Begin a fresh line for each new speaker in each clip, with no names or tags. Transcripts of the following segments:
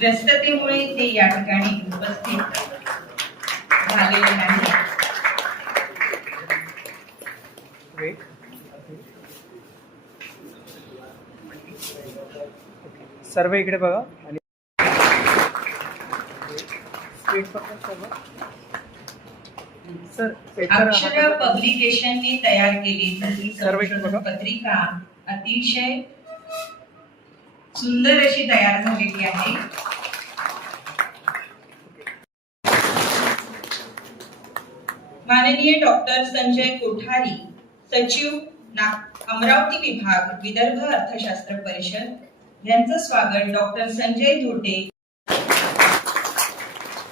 व्यस्ततेमुळे ते या ठिकाणी उपस्थित झालेले नाही.
सर्व इकडे बघा. आणि सर
अक्षर पब्लिकेशनने तयार केलेली ही
सर्व इकडे बघा.
संशोधन पत्रिका अतिशय सुंदर अशी तयार झालेली आहे. माननीय डॉक्टर संजय कोठारी सचिव अमरावती विभाग विदर्भ अर्थशास्त्र परिषद. यांचं स्वागत डॉक्टर संजय धोटे.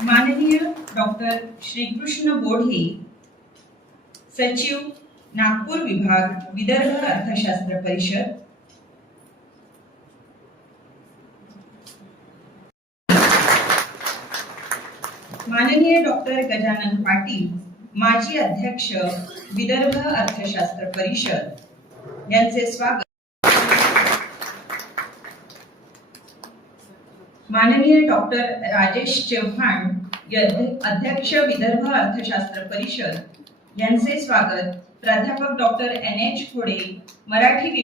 माननीय डॉक्टर श्रीकृष्ण बोढे सचिव नागपूर विभाग विदर्भ अर्थशास्त्र परिषद. माननीय डॉक्टर गजानन पाटील माजी अध्यक्ष विदर्भ अर्थशास्त्र परिषद. यांचे स्वागत. माननीय डॉक्टर राजेश चव्हाण अध्यक्ष विदर्भ अर्थशास्त्र परिषद यांचे स्वागत. प्राध्यापक doctor N H Khode Marathi